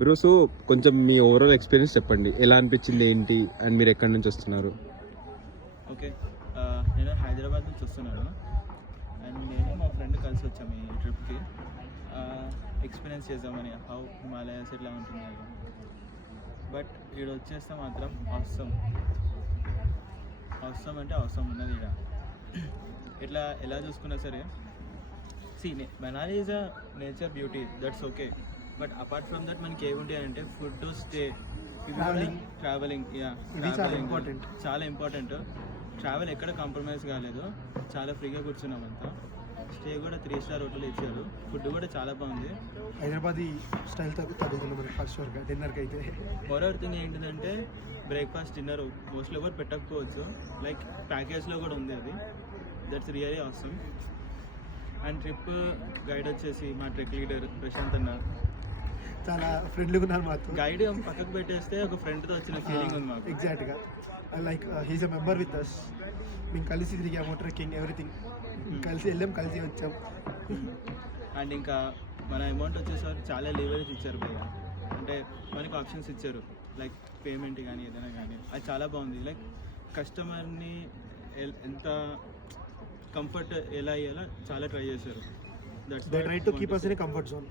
Bro, so కొంచెం మీ overall experience చెప్పండి, ఎలా అనిపించింది ఏంటి అండ్ మీరు ఎక్కడి నుంచి వస్తున్నారు? ఓకే, నేను హైదరాబాద్ నుంచి వస్తున్నాను అండ్ నేను మా ఫ్రెండ్ కలిసి వచ్చాము ఈ ట్రిప్కి. ఎక్స్పీరియన్స్ చేద్దామని హౌ హిమాలయాస్ ఎట్లా ఉంటుంది అని. బట్ ఇక్కడ వచ్చేస్తే మాత్రం అవసరం అంటే అవసరం ఉన్నది ఇక్కడ. ఇట్లా ఎలా చూసుకున్నా సరే Manali is a nature beauty, that's okay. But apart from that మనకి ఏముంది అంటే ఫుడ్, స్టే, ట్రావెలింగ్ ఇంపార్టెంట్, చాలా ఇంపార్టెంట్. ట్రావెల్ ఎక్కడ కాంప్రమైజ్ కాలేదు, చాలా ఫ్రీగా కూర్చున్నాం అంతా. స్టే కూడా 3 స్టార్ హోటల్ ఇచ్చారు, ఫుడ్ కూడా చాలా బాగుంది. హైదరాబాద్ స్టైల్ తగ్గుతుంది మనకి ఫస్ట్ వరకు డిన్నర్కి అయితే. మరొకటి థింగ్ ఏంటిదంటే బ్రేక్ఫాస్ట్, డిన్నర్ మోస్ట్లీ ఎవరు పెట్టకపోవచ్చు, లైక్ ప్యాకేజ్లో కూడా ఉంది అది. That's really awesome. And trip guide వచ్చేసి మా ట్రెక్ లీడర్ ప్రశాంత్ అన్న, చాలా ఫ్రెండ్లీగా ఉన్నారు మాతో. గైడ్ పక్కకు పెట్టేస్తే ఒక ఫ్రెండ్తో వచ్చిన ఫీలింగ్ ఉంది మాకు. ఎగ్జాక్ట్గా like he's a member with us. మేము కలిసి తిరిగాము, ట్రెక్కింగ్ ఎవ్రీథింగ్ కలిసి వెళ్ళాం, కలిసి వచ్చాం. అండ్ ఇంకా మన అమౌంట్ వచ్చేసరికి చాలా లీవరేజ్ ఇచ్చారు భయ్య. అంటే మనకి ఆప్షన్స్ ఇచ్చారు, లైక్ పేమెంట్ కానీ ఏదైనా కానీ. అది చాలా బాగుంది. లైక్ కస్టమర్ని ఎంత కంఫర్ట్ ఎలా అయ్యేలా చాలా ట్రై చేశారు. They try to keep us in a comfort zone.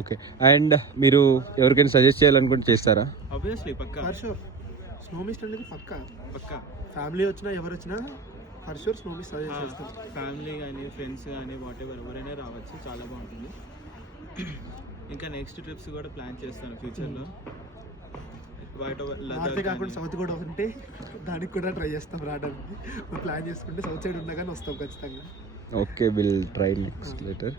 Okay, and మీరు ఎవరికైనా సజెస్ట్ చేయాలనుకుంటే చేస్తారా? ఆబ్వియస్లీ పక్కా, ఫర్ షూర్. స్నో మిస్ట్ అనేది పక్కా. ఫ్యామిలీ వచ్చినా ఎవరు వచ్చినా for sure snow mist suggest చేస్తాం. ఫ్యామిలీ కానీ ఫ్రెండ్స్ కానీ ఎవరైనా రావచ్చు, చాలా బాగుంటుంది. ఇంకా నెక్స్ట్ ట్రిప్స్ కూడా ప్లాన్ చేస్తాను ఫ్యూచర్లో. నార్త్ కాకుండా సౌత్ కూడా ఉంటే దానికి కూడా ట్రై చేస్తాం రావడానికి. ప్లాన్ చేసుకుంటే సౌత్ సైడ్ ఉండగానే వస్తాం ఖచ్చితంగా. Okay, will try next later.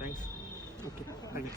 Thanks. Okay, thank you.